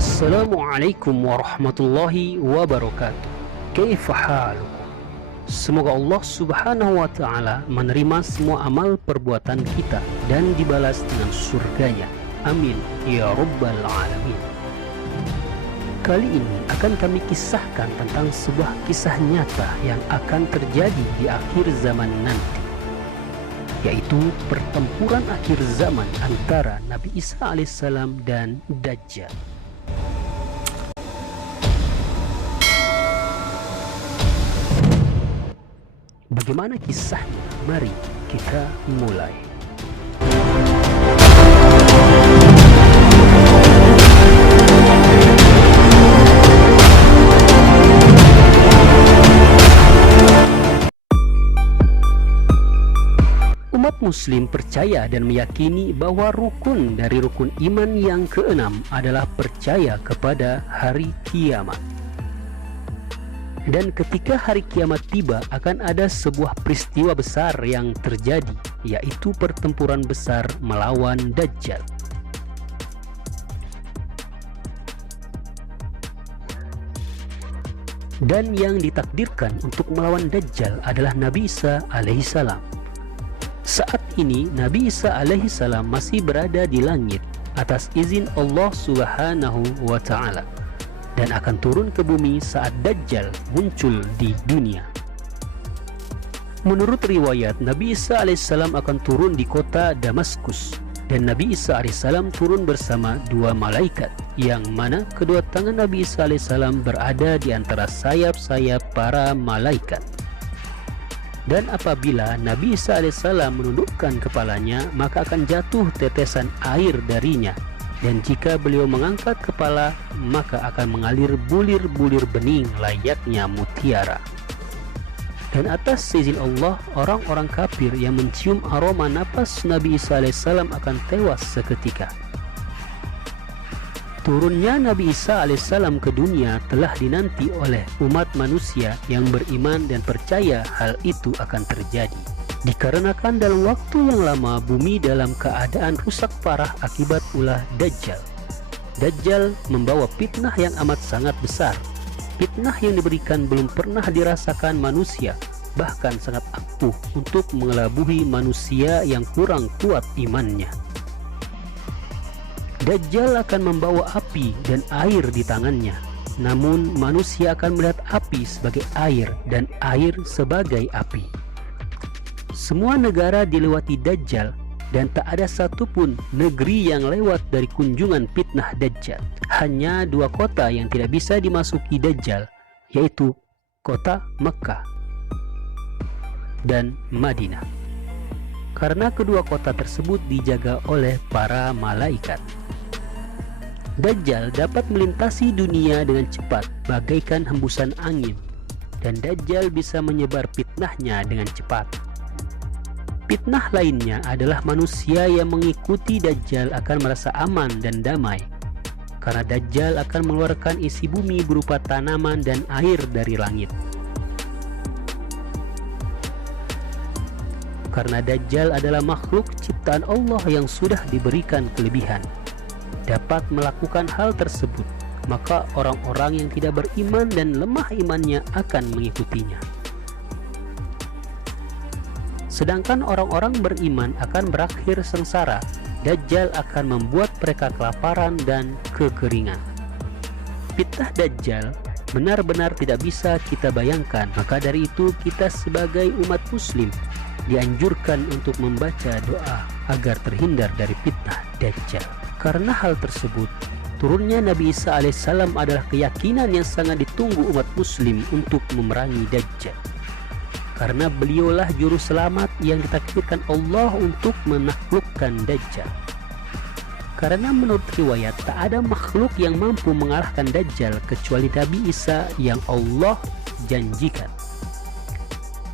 Assalamualaikum warahmatullahi wabarakatuh. Kaifa halukum? Semoga Allah subhanahu wa ta'ala menerima semua amal perbuatan kita dan dibalas dengan surganya. Amin ya rabbal alamin. Kali ini akan kami kisahkan tentang sebuah kisah nyata yang akan terjadi di akhir zaman nanti, yaitu pertempuran akhir zaman antara Nabi Isa alaihissalam dan Dajjal. Bagaimana kisahnya? Mari kita mulai. Umat muslim percaya dan meyakini bahwa rukun dari rukun iman yang keenam adalah percaya kepada hari kiamat. Dan ketika hari kiamat tiba akan ada sebuah peristiwa besar yang terjadi, yaitu pertempuran besar melawan Dajjal. Dan yang ditakdirkan untuk melawan Dajjal adalah Nabi Isa alaihissalam. Saat ini Nabi Isa alaihissalam masih berada di langit atas izin Allah subhanahu wa ta'ala, dan akan turun ke bumi saat Dajjal muncul di dunia. Menurut riwayat, Nabi Isa alaihissalam akan turun di kota Damaskus, dan Nabi Isa alaihissalam turun bersama dua malaikat, yang mana kedua tangan Nabi Isa alaihissalam berada di antara sayap-sayap para malaikat. Dan apabila Nabi Isa alaihissalam menundukkan kepalanya, maka akan jatuh tetesan air darinya. Dan jika beliau mengangkat kepala, maka akan mengalir bulir-bulir bening layaknya mutiara. Dan atas izin Allah, orang-orang kafir yang mencium aroma napas Nabi Isa alaihissalam akan tewas seketika. Turunnya Nabi Isa alaihissalam ke dunia telah dinanti oleh umat manusia yang beriman dan percaya hal itu akan terjadi. Dikarenakan dalam waktu yang lama bumi dalam keadaan rusak parah akibat ulah Dajjal. Dajjal membawa fitnah yang amat sangat besar. Fitnah yang diberikan belum pernah dirasakan manusia, bahkan sangat ampuh untuk mengelabuhi manusia yang kurang kuat imannya. Dajjal akan membawa api dan air di tangannya, namun manusia akan melihat api sebagai air dan air sebagai api. Semua negara dilewati Dajjal, dan tak ada satupun negeri yang lewat dari kunjungan fitnah Dajjal. Hanya dua kota yang tidak bisa dimasuki Dajjal, yaitu kota Mekah dan Madinah, karena kedua kota tersebut dijaga oleh para malaikat. Dajjal dapat melintasi dunia dengan cepat bagaikan hembusan angin, dan Dajjal bisa menyebar fitnahnya dengan cepat. Fitnah lainnya adalah manusia yang mengikuti Dajjal akan merasa aman dan damai, karena Dajjal akan mengeluarkan isi bumi berupa tanaman dan air dari langit. Karena Dajjal adalah makhluk ciptaan Allah yang sudah diberikan kelebihan dapat melakukan hal tersebut, maka orang-orang yang tidak beriman dan lemah imannya akan mengikutinya. Sedangkan orang-orang beriman akan berakhir sengsara. Dajjal akan membuat mereka kelaparan dan kekeringan. Fitnah Dajjal benar-benar tidak bisa kita bayangkan. Maka dari itu kita sebagai umat muslim dianjurkan untuk membaca doa agar terhindar dari fitnah Dajjal. Karena hal tersebut, turunnya Nabi Isa alaihissalam adalah keyakinan yang sangat ditunggu umat muslim untuk memerangi Dajjal. Karena beliaulah juru selamat yang ditakdirkan Allah untuk menaklukkan Dajjal. Karena menurut riwayat tak ada makhluk yang mampu mengalahkan Dajjal kecuali Nabi Isa yang Allah janjikan.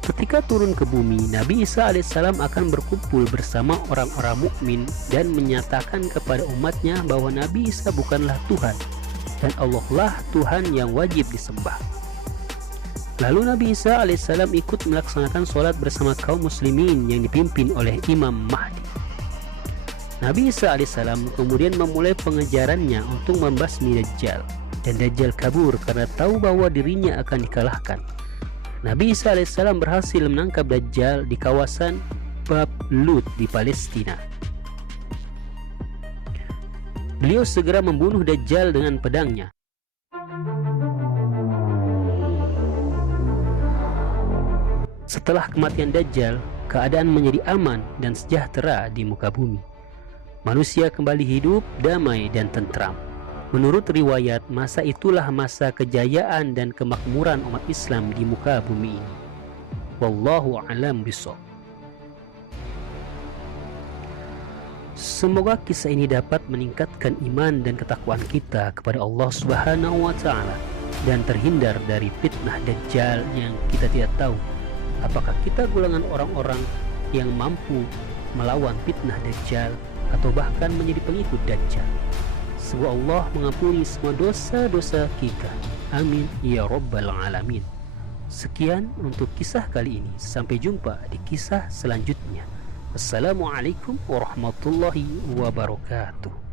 Ketika turun ke bumi, Nabi Isa alaihissalam akan berkumpul bersama orang-orang mukmin dan menyatakan kepada umatnya bahwa Nabi Isa bukanlah Tuhan dan Allah lah Tuhan yang wajib disembah. Lalu Nabi Isa alaihissalam ikut melaksanakan sholat bersama kaum muslimin yang dipimpin oleh Imam Mahdi. Nabi Isa alaihissalam kemudian memulai pengejarannya untuk membasmi Dajjal, dan Dajjal kabur karena tahu bahwa dirinya akan dikalahkan. Nabi Isa alaihissalam berhasil menangkap Dajjal di kawasan Bab Lut di Palestina. Beliau segera membunuh Dajjal dengan pedangnya. Setelah kematian Dajjal, keadaan menjadi aman dan sejahtera di muka bumi. Manusia kembali hidup damai dan tentram. Menurut riwayat, masa itulah masa kejayaan dan kemakmuran umat Islam di muka bumi ini. Wallahu a'lam bishawab. Semoga kisah ini dapat meningkatkan iman dan ketakwaan kita kepada Allah Subhanahu wa taala dan terhindar dari fitnah Dajjal yang kita tidak tahu apakah kita golongan orang-orang yang mampu melawan fitnah Dajjal atau bahkan menjadi pengikut Dajjal. Semoga Allah mengampuni semua dosa-dosa kita. Amin ya rabbal alamin. Sekian untuk kisah kali ini. Sampai jumpa di kisah selanjutnya. Assalamualaikum warahmatullahi wabarakatuh.